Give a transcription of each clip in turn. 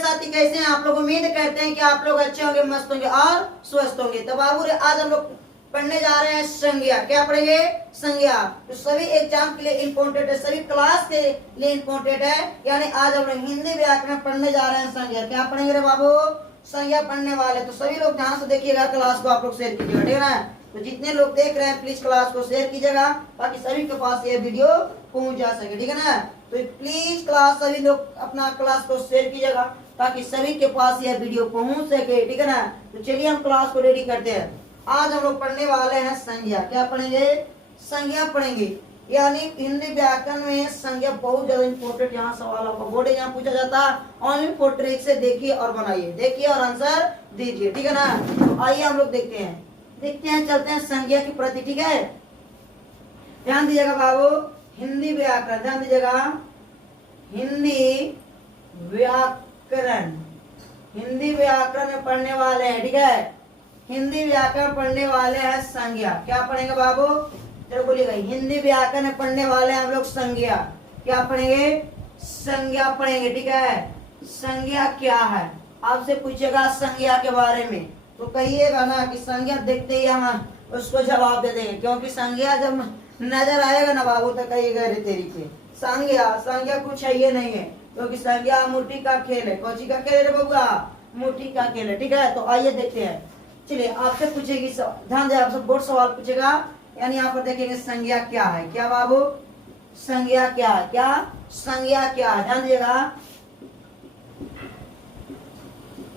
साथी कैसे हैं आप लोग? उम्मीद करते हैं कि आप लोग अच्छे होंगे, मस्त होंगे और स्वस्थ होंगे। तो बाबू रे आज हम लोग पढ़ने जा रहे हैं संज्ञा। क्या पढ़ेंगे? संज्ञा। तो सभी एग्जाम के लिए इम्पोर्टेंट है, सभी क्लास के लिए इम्पोर्टेंट है। यानी आज हम लोग हिंदी व्याकरण पढ़ने जा रहे हैं संज्ञा। क्या पढ़ेंगे रे बाबू? संज्ञा पढ़ने वाले। तो सभी लोग ध्यान से देखिएगा, क्लास को आप लोग शेयर कीजिएगा, ठीक है ना। तो जितने लोग देख रहे हैं प्लीज क्लास को शेयर कीजिएगा ताकि सभी के पास ये वीडियो पहुंच जा सके, ठीक है ना। तो प्लीज क्लास सभी लोग अपना क्लास को शेयर कीजिएगा ताकि सभी के पास यह वीडियो पहुंच सके, ठीक है ना। तो चलिए हम क्लास को रेडी करते हैं। आज हम लोग पढ़ने वाले हैं संज्ञा। क्या पढ़ेंगे? संज्ञा पढ़ेंगे। यानी हिंदी व्याकरण में संज्ञा बहुत ज्यादा इंपॉर्टेंट यहाँ सवाल आपका बोर्ड एग्जाम पूछा जाता है। ऑनलाइन फॉर ट्रिक से देखिए और बनाइए, देखिए और आंसर दीजिए, ठीक है ना। तो आइए हम लोग देखते हैं, चलते हैं संज्ञा की प्रति, ठीक है। ध्यान दीजिएगा बाबू, हिंदी व्याकरण, ध्यान दीजिएगा, हिंदी व्याकरण, हिंदी व्याकरण में पढ़ने वाले हैं, ठीक है। हिंदी व्याकरण पढ़ने वाले हैं संज्ञा। क्या पढ़ेंगे बाबू? चलो बोलिएगा, हिंदी व्याकरण में पढ़ने वाले हैं हम लोग संज्ञा। क्या पढ़ेंगे? संज्ञा पढ़ेंगे, ठीक है। संज्ञा क्या है आपसे पूछेगा संज्ञा के बारे में, तो कहिएगा ना कि संज्ञा देखते ही हम उसको जवाब दे देंगे, क्योंकि संज्ञा जब नजर आएगा ना बाबू तो कहिएगा रे तेरी के संज्ञा कुछ है ये नहीं है, क्योंकि संज्ञा मुट्ठी का खेल है। कौची का खेल है रे बबुआ? मुट्ठी का खेल है, ठीक है। तो आइए देखते हैं। चलिए आपसे पूछेगी, ध्यान दे, आपसे बोर्ड सवाल पूछेगा। यानी यहाँ पर देखेंगे संज्ञा क्या है। क्या बाबू? संज्ञा क्या है? क्या संज्ञा क्या है? ध्यान दीजिएगा,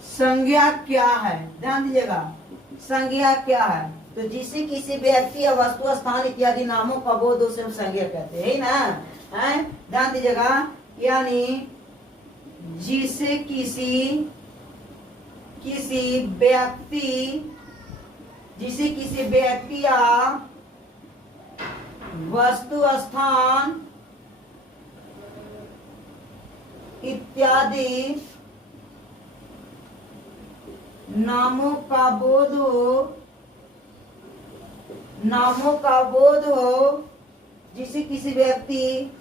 संज्ञा क्या है? ध्यान दीजिएगा, संज्ञा क्या है? तो जिसे किसी व्यक्ति या वस्तु, स्थान इत्यादि नामों का बोध उसे हम संज्ञा कहते हैं ना, है। ध्यान दीजिएगा, यानी जिसे किसी व्यक्ति या वस्तु, स्थान इत्यादि नामों का बोध हो, जिसे किसी व्यक्ति,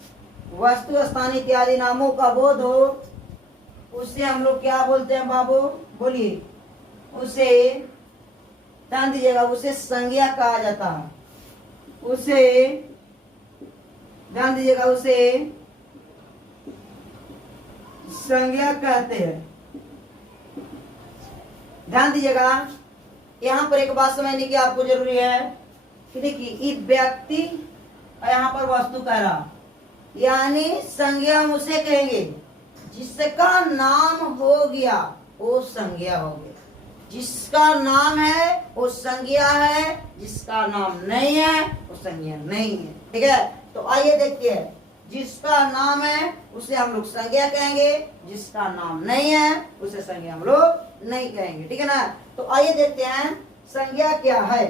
वस्तु, स्थान इत्यादि नामों का बोध हो, उसे हम लोग क्या बोलते हैं बाबू? बोलिए। उसे, ध्यान दीजिएगा, उसे संज्ञा कहा जाता है। उसे, ध्यान दीजिएगा, उसे संज्ञा कहते हैं। ध्यान दीजिएगा, यहाँ पर एक बात समझने की आपको जरूरी है कि देखिए, ये व्यक्ति यहाँ पर वस्तु कह रहा, यानी संज्ञा हम उसे कहेंगे जिसका नाम हो गया वो संज्ञा हो गया। जिसका नाम है वो संज्ञा है, जिसका नाम नहीं है वो संज्ञा नहीं है, ठीक है। तो आइए देखते हैं, जिसका नाम है उसे हम लोग संज्ञा कहेंगे, जिसका नाम नहीं है उसे संज्ञा हम लोग नहीं कहेंगे, ठीक है ना। तो आइए देखते हैं संज्ञा क्या है।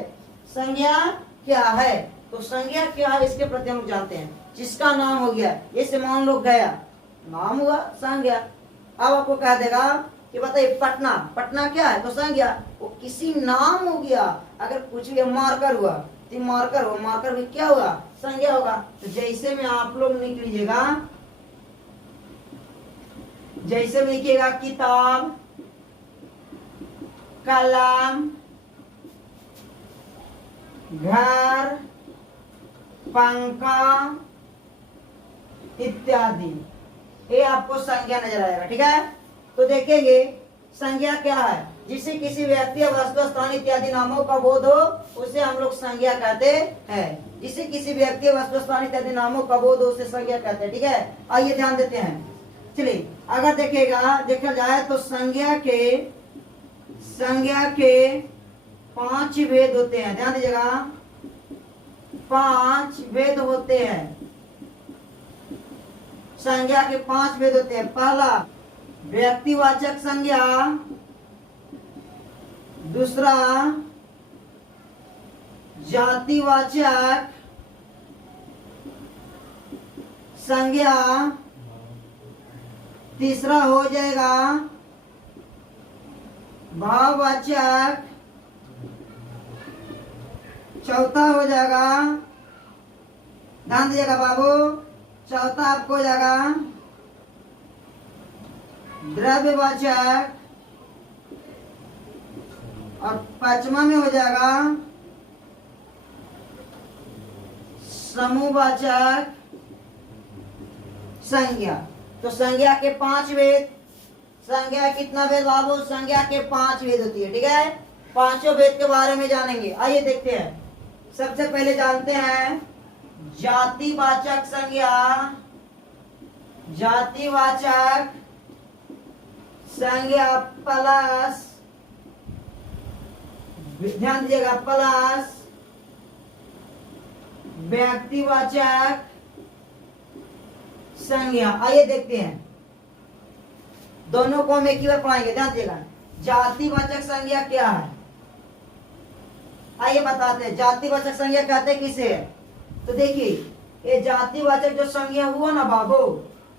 संज्ञा क्या है? तो संज्ञा क्या है इसके प्रति हम लोग जानते हैं। जिसका नाम हो गया, जैसे मान लो गया, नाम हुआ संज्ञा। अब आपको कह देगा कि बताइए पटना, पटना क्या है? तो संज्ञा। वो किसी नाम हो गया, अगर कुछ भी मार्कर हुआ तो मार्कर हो, मार्कर भी क्या होगा? संज्ञा होगा। तो जैसे में आप लोग लिख लीजिएगा, जैसे में लिखिएगा किताब, कलम, घर, पंखा इत्यादि, ये आपको संज्ञा नजर आएगा, ठीक है। तो देखेंगे संज्ञा क्या है? जिसे किसी व्यक्ति, वस्तु, स्थान इत्यादि नामों का बोध हो उसे हम लोग संज्ञा कहते हैं। जिसे किसी व्यक्ति, वस्तु, स्थान इत्यादि नामों का बोध हो उसे संज्ञा कहते हैं, ठीक है। आइए ध्यान देते हैं। चलिए अगर देखा जाए तो संज्ञा के 5 भेद होते हैं। ध्यान दीजिएगा, 5 भेद होते हैं। संज्ञा के 5 भेद होते हैं। पहला व्यक्तिवाचक संज्ञा, दूसरा जातिवाचक संज्ञा, तीसरा हो जाएगा भाववाचक, चौथा हो जाएगा, ध्यान दीजिएगा बाबू, चौथा आपको हो जाएगा द्रव्यवाचक, और पांचवा में हो जाएगा समूहवाचक संज्ञा। तो संज्ञा के 5 भेद। संज्ञा कितना भेद बाबू? संज्ञा के 5 भेद होती है, ठीक है। पांचों भेद के बारे में जानेंगे। आइए देखते हैं। सबसे पहले जानते हैं जातिवाचक संज्ञा। जातिवाचक संज्ञा प्लस, ध्यान दीजिएगा, प्लस व्यक्तिवाचक संज्ञा। आइए देखते हैं, दोनों को हम एक ही बार पढ़ाएंगे, ध्यान दीजिएगा। जातिवाचक संज्ञा क्या है? आइए बताते हैं। जातिवाचक संज्ञा कहते हैं किसे? तो देखिए, ये जातिवाचक जो संज्ञा हुआ ना बाबू,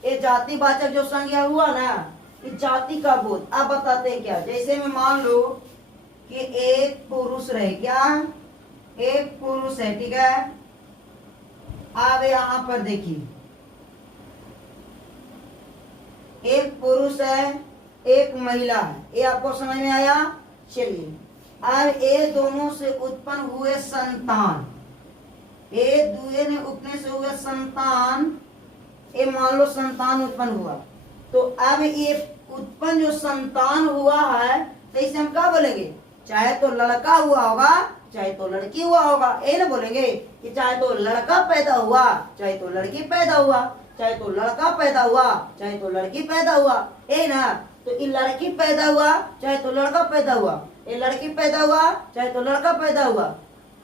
ये जातिवाचक जो संज्ञा हुआ ना, ये जाति का बोध। आप बताते हैं क्या? जैसे मैं मान लो कि एक पुरुष रहे, क्या एक पुरुष है, ठीक है। अब यहां पर देखिए, एक पुरुष है, एक महिला है। ये आपको समझ में आया? चलिए, अब ये दोनों से उत्पन्न हुए संतान, ये दुए ने उपने से हुए संतान, ये मान लो संतान उत्पन्न हुआ। तो अब ये उत्पन्न जो संतान हुआ है, तो इसे हम क्या बोलेंगे? चाहे तो लड़का हुआ होगा, चाहे तो लड़की हुआ होगा। ये ना बोलेंगे कि चाहे तो लड़का पैदा हुआ, चाहे तो लड़की पैदा हुआ, चाहे तो लड़का पैदा हुआ, चाहे तो लड़की पैदा हुआ। ये ना, तो ये लड़की पैदा हुआ चाहे तो लड़का पैदा हुआ, ये लड़की पैदा हुआ चाहे तो लड़का पैदा हुआ,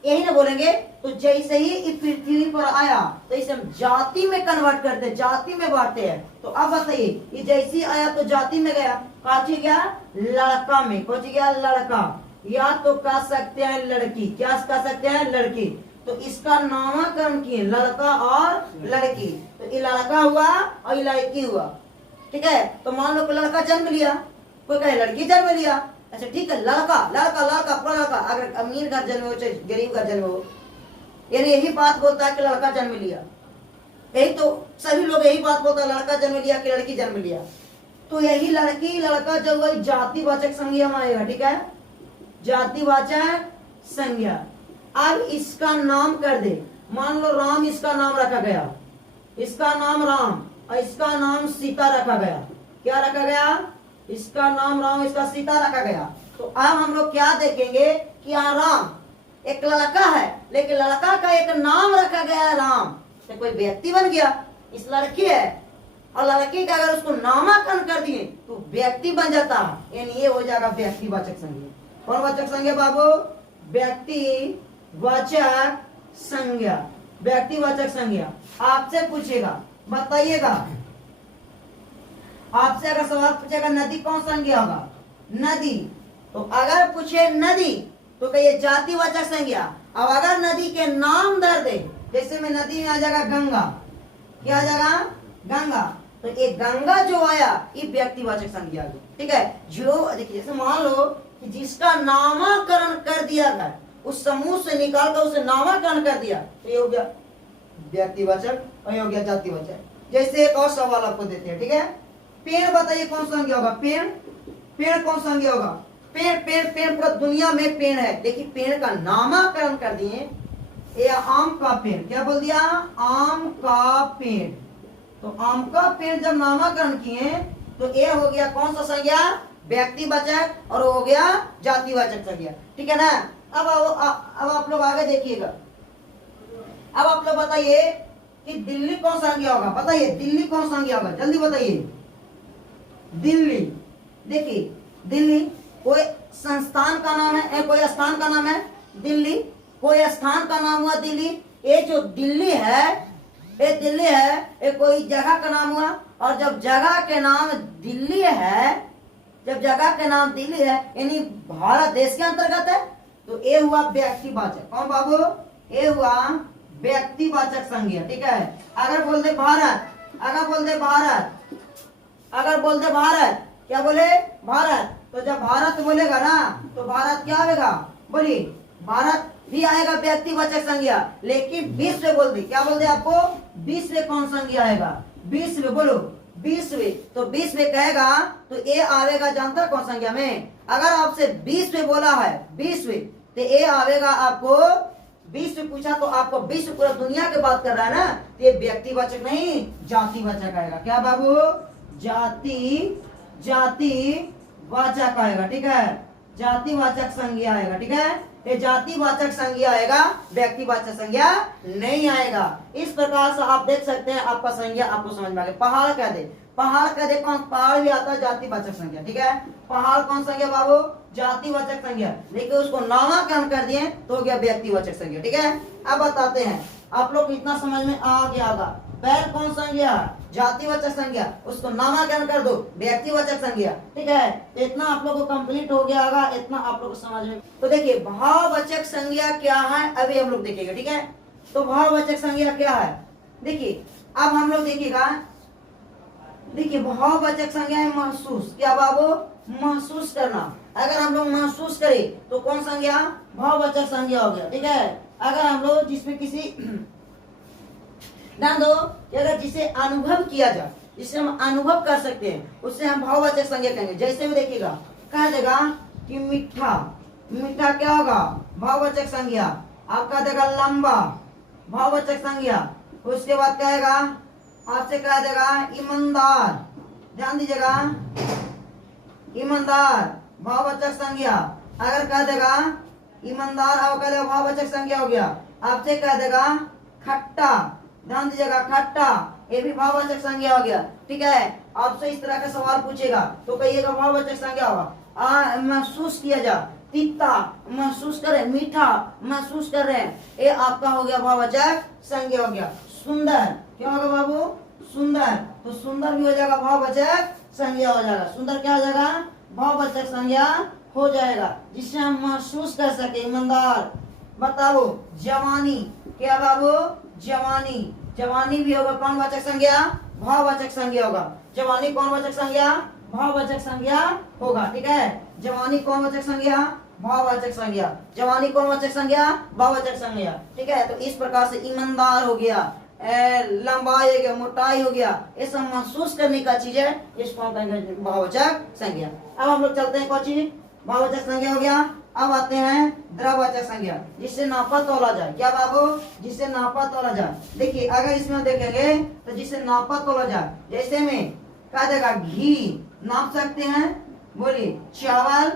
यही ना बोलेंगे। तो जैसे ही इस पृथ्वी पर आया, तो इसे हम जाति में कन्वर्ट करते हैं, जाति में बांटते हैं। तो अब बताइए, ये जैसे ही आया तो जाति में गया, काची गया लड़का में, कौन गया लड़का, या तो कह सकते हैं लड़की, क्या कह सकते हैं लड़की। तो इसका नामकरण किए लड़का और लड़की। तो ये लड़का हुआ और ये लड़की हुआ, ठीक है। तो मान लो कोई लड़का जन्म लिया, कोई कहे लड़की जन्म लिया, अच्छा ठीक है, लड़का लड़का लड़का पूरा लड़का। अगर अमीर घर जन्म हो चाहे गरीब घर जन्म हो, यानी यही बात बोलता है कि लड़का जन्म लिया। यही तो सभी लोग यही बात बोलता है, लड़का जन्म लिया कि लड़की जन्म लिया। तो यही लड़की लड़का जब वही जातिवाचक संज्ञा में आएगा, ठीक है, जातिवाचक संज्ञा। अब इसका नाम कर दे, मान लो राम इसका नाम रखा गया, इसका नाम राम और इसका नाम सीता रखा गया। क्या रखा गया? इसका नाम राम, इसका सीता रखा गया। तो अब हम लोग क्या देखेंगे कि यहाँ राम एक लड़का है, लेकिन लड़का का एक नाम रखा गया है राम, तो कोई व्यक्ति बन गया। इस लड़की है और लड़की का अगर उसको नामकरण कर दिए तो व्यक्ति बन जाता है, यानी ये हो जाएगा व्यक्तिवाचक संज्ञा। कौन वाचक संज्ञा बाबू? व्यक्तिवाचक संज्ञा। व्यक्तिवाचक संज्ञा आपसे पूछेगा, बताइएगा, आपसे अगर सवाल पूछेगा नदी कौन संज्ञा होगा? नदी। तो अगर पूछे नदी तो कहिए जातिवाचक संज्ञा। अब अगर नदी के नाम दर दे, जैसे में नदी में आ जाएगा गंगा, क्या आ जाएगा? गंगा। तो ये गंगा जो आया ये व्यक्तिवाचक संज्ञा, ठीक है। जो देखिए, जैसे मान लो कि जिसका नामकरण कर दिया गया, उस समूह से निकाल कर उसे नामकरण कर दिया, तो ये हो गया व्यक्तिवाचक और ये हो गया जातिवाचक। जैसे एक और सवाल आपको देते हैं, ठीक है। पेड़ बताइए कौन संज्ञा होगा? पेड़, पेड़ कौन संज्ञा होगा? पेड़ पेड़ पेड़ पूरा दुनिया में पेड़ है। देखिए पेड़ का नामकरण कर दिए, ये आम का पेड़, क्या बोल दिया? आम का पेड़। तो आम का पेड़ जब नामकरण किए तो ये हो गया कौन सा संज्ञा? व्यक्तिवाचक, और हो गया जातिवाचक संज्ञा, ठीक है ना। अब आप लोग आगे देखिएगा। अब आप लोग बताइए कि दिल्ली कौन संज्ञा होगा? बताइए दिल्ली कौन संज्ञा होगा, जल्दी बताइए। दिल्ली, देखिए दिल्ली कोई संस्थान का नाम है, कोई स्थान का नाम है दिल्ली, कोई स्थान का नाम हुआ दिल्ली। ये जो दिल्ली है, ये दिल्ली है, ये कोई जगह का नाम हुआ। और जब जगह के नाम दिल्ली है, जब जगह के नाम दिल्ली है, यानी भारत देश के अंतर्गत है, तो ये हुआ व्यक्तिवाचक। कौन बाबू? ये हुआ व्यक्तिवाचक संज्ञा, ठीक है। अगर बोल दे भारत, अगर बोल दे भारत, अगर बोल दे भारत, क्या बोले? भारत। तो जब भारत बोलेगा ना, तो भारत क्या आएगा? बोलिए, भारत भी आएगा व्यक्तिवाचक संज्ञा। लेकिन विश्व बोल दे, क्या बोल दे आपको? विश्व कौन संज्ञा आएगा? विश्व, बोलो 20वें, तो 20वें कहेगा तो ए आवेगा, जानता कौन संख्या में? अगर आपसे 20वें बोला है, 20वें, तो ए आवेगा आपको 20वें पूछा तो आपको 20 पूरा दुनिया की बात कर रहा है ना, तो ये व्यक्तिवाचक नहीं जातिवाचक आएगा। क्या बाबू? जातिवाचक आएगा, ठीक है, जातिवाचक संज्ञा आएगा, ठीक है। ये जातिवाचक संज्ञा आएगा, व्यक्तिवाचक संज्ञा नहीं आएगा। इस प्रकार से आप देख सकते हैं, आपका संज्ञा आपको समझ में आ गया। पहाड़ कह दे, पहाड़ कह दे, कौन? पहाड़ भी आता है जातिवाचक संज्ञा, ठीक है। पहाड़ कौन संज्ञा बाबू? जातिवाचक संज्ञा। लेकिन उसको नामकरण कर दिए तो हो गया व्यक्तिवाचक संज्ञा, ठीक है। अब बताते हैं, आप लोग इतना समझ में आ गया होगा। पैर कौन संज्ञा? जातिवाचक संज्ञा, उसको नामकरण कर दो व्यक्तिवाचक संज्ञा, ठीक है। इतना आप लोगों को कंप्लीट हो गया होगा, इतना आप लोग को समझ में। तो देखिए भाववाचक संज्ञा क्या है, अभी हम लोग देखेंगे, ठीक है। तो भाववाचक संज्ञा क्या है, देखिए अब हम लोग देखिएगा। देखिए भाववाचक संज्ञा है महसूस, क्या बाबू? महसूस करना। अगर हम लोग महसूस करें तो कौन संज्ञा? भाववाचक संज्ञा हो गया, ठीक है। अगर हम लोग जिसमें किसी ध्यान दो कि अगर जिसे अनुभव किया जाए, जिसे हम अनुभव कर सकते हैं, उससे हम भाववाचक संज्ञा कहेंगे। जैसे भी देखिएगा, कह देगा कि मीठा, मीठा क्या होगा? भाववाचक संज्ञा। आप कह देगा लंबा, भाववाचक संज्ञा। उसके बाद कहेगा, आपसे कह देगा ईमानदार, ध्यान दीजिएगा, ईमानदार भाववाचक संज्ञा। अगर कह देगा ईमानदार, अब कह देगा भाववाचक संज्ञा हो गया। आपसे कह देगा खट्टा, ध्यान दीजिएगा, खट्टा, ये भी भाववाचक संज्ञा हो गया, ठीक है। आपसे इस तरह का सवाल पूछेगा तो कहिएगा भाववाचक संज्ञा होगा। महसूस किया जा, तीता महसूस कर रहे, मीठा महसूस कर रहे हैं, ये आपका हो गया भाववाचक संज्ञा हो गया। सुंदर क्या होगा बाबू? सुंदर, तो सुंदर भी हो जाएगा भाववाचक संज्ञा हो जाएगा। सुंदर क्या हो जाएगा? भाववाचक संज्ञा हो जाएगा, जिससे हम महसूस कर सके। ईमानदार। बताओ जवानी, क्या बाबू? जवानी, जवानी भी होगा कौन वाचक संज्ञा? भाववाचक संज्ञा होगा। जवानी कौन वाचक संज्ञा? भाववाचक संज्ञा होगा, ठीक है। जवानी कौन वाचक संज्ञा? भाववाचक संज्ञा। जवानी कौन वाचक संज्ञा? भाववाचक संज्ञा, ठीक है। तो इस प्रकार से ईमानदार हो गया, लंबाई हो गया, मोटाई हो गया, ये सब महसूस करने का चीज है, इसको हम कहेंगे भाववाचक संज्ञा। अब हम लोग चलते हैं कौन चीज? भाववाचक संज्ञा हो गया। अब आते हैं द्रववाचक संज्ञा, जिससे नापा तोला जाए। क्या बाबू? जिससे नापा तोला जाए। देखिए अगर इसमें देखेंगे तो जिससे नापा तोला जाए, जैसे में कह देगा घी नाप सकते हैं, बोलिए, चावल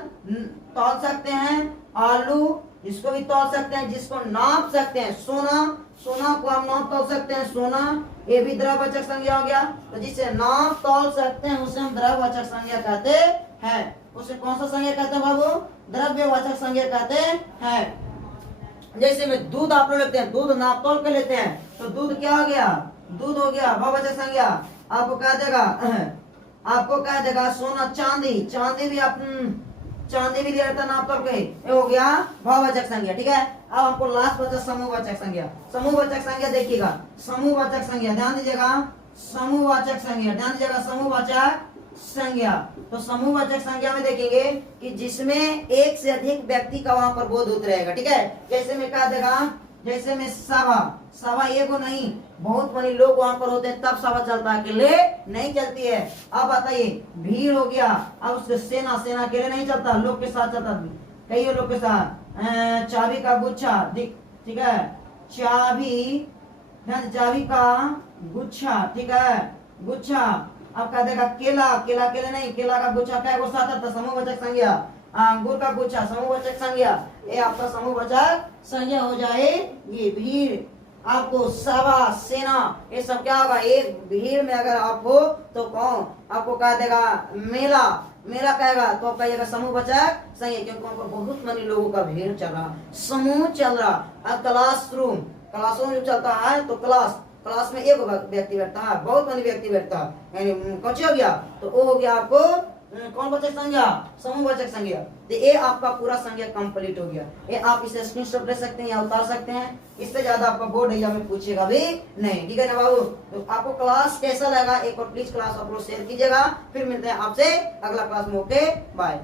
तौल सकते हैं, आलू इसको भी तौल सकते हैं, जिसको नाप सकते हैं, सोना, सोना को हम नाप तौल सकते हैं, सोना, ये भी द्रववाचक संज्ञा हो गया। तो जिससे नाप तौल सकते हैं उसे हम द्रववाचक संज्ञा कहते हैं। उसे कौन सा संज्ञा कहते हैं बाबू? द्रव्यवाचक संज्ञा कहते हैं। जैसे में दूध आप लोग लेते हैं, दूध नाप तौल के लेते हैं, तो दूध क्या हो गया? दूध हो गया भाववाचक संज्ञा। आपको कह देगा, आपको कह देगा सोना, चांदी, चांदी भी आप चांदी भी ले लेता नाप तौल के, ये हो गया भाववाचक संज्ञा, ठीक है। अब हमको लास्ट बचा समूहवाचक संज्ञा। समूहवाचक संज्ञा देखिएगा, समूहवाचक संज्ञा ध्यान दीजिएगा, समूहवाचक संज्ञा ध्यान दीजिएगा, समूहवाचक संज्ञा। तो समूहवाचक संज्ञा में देखेंगे कि जिसमें एक से अधिक व्यक्ति का वहां पर बोध होता रहेगा, ठीक है। जैसे में कह देगा, जैसे में सभा, सभा एगो नहीं बहुत बड़े लोग वहां पर होते हैं तब सभा चलता है, अकेले नहीं चलती है। अब बताइए भीड़ हो गया, अब उसके सेना, सेना अकेले नहीं चलता, लोग के साथ चलता, कई लोग के साथ। चाबी का गुच्छा, ठीक है, चाबी, चाबी का गुच्छा, ठीक है, गुच्छा। अब कह देगा केला, केला केले नहीं, केला का गुच्छा क्या को साथ आता? समूहवाचक संज्ञा। अंगूर का गुच्छा समूहवाचक संज्ञा, ये आपका समूहवाचक संज्ञा हो जाएगी। भीड़, आपको सभा, सेना, ये सब क्या होगा? एक भीड़ में अगर आप हो तो कौन आपको कह देगा? मेला, मेला कहेगा तो कहिएगा समूहवाचक संज्ञा, क्योंकि वहां पर बहुत मनी लोगों का भीड़ चल रहा, समूह चल रहा। अब क्लासरूम, क्लासरूम जो चलता है तो क्लास, क्लास में एक व्यक्ति बैठता है, बहुत मनी व्यक्ति बैठता है, यानी कौन हो गया? तो वो हो गया आपको कौन वाचक संज्ञा? समूहवाचक संज्ञा। तो ये आपका पूरा संज्ञा कंप्लीट हो गया। ये आप इसे स्क्रीनशॉट ले सकते हैं या उतार सकते हैं, इससे ज्यादा आपका बोर्ड एग्जाम में पूछेगा भी नहीं, ठीक है ना बाबू। तो आपको क्लास कैसा लगा एक और प्लीज क्लास आप लोग शेयर कीजिएगा। फिर मिलते हैं आपसे अगला क्लास में, ओके बाय।